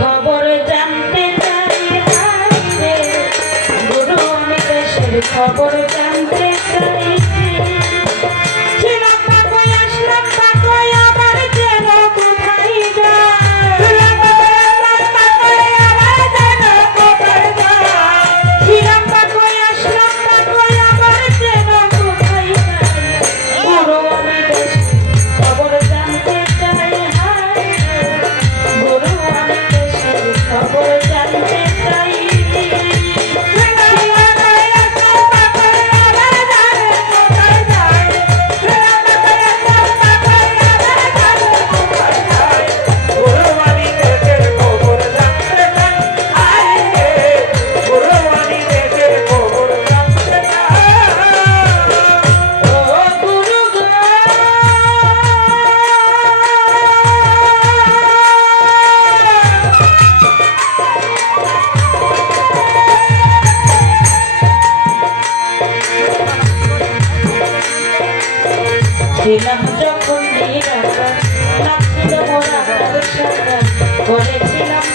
খবর ছিলাম যখন নিরাকার করেছিলাম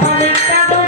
running down.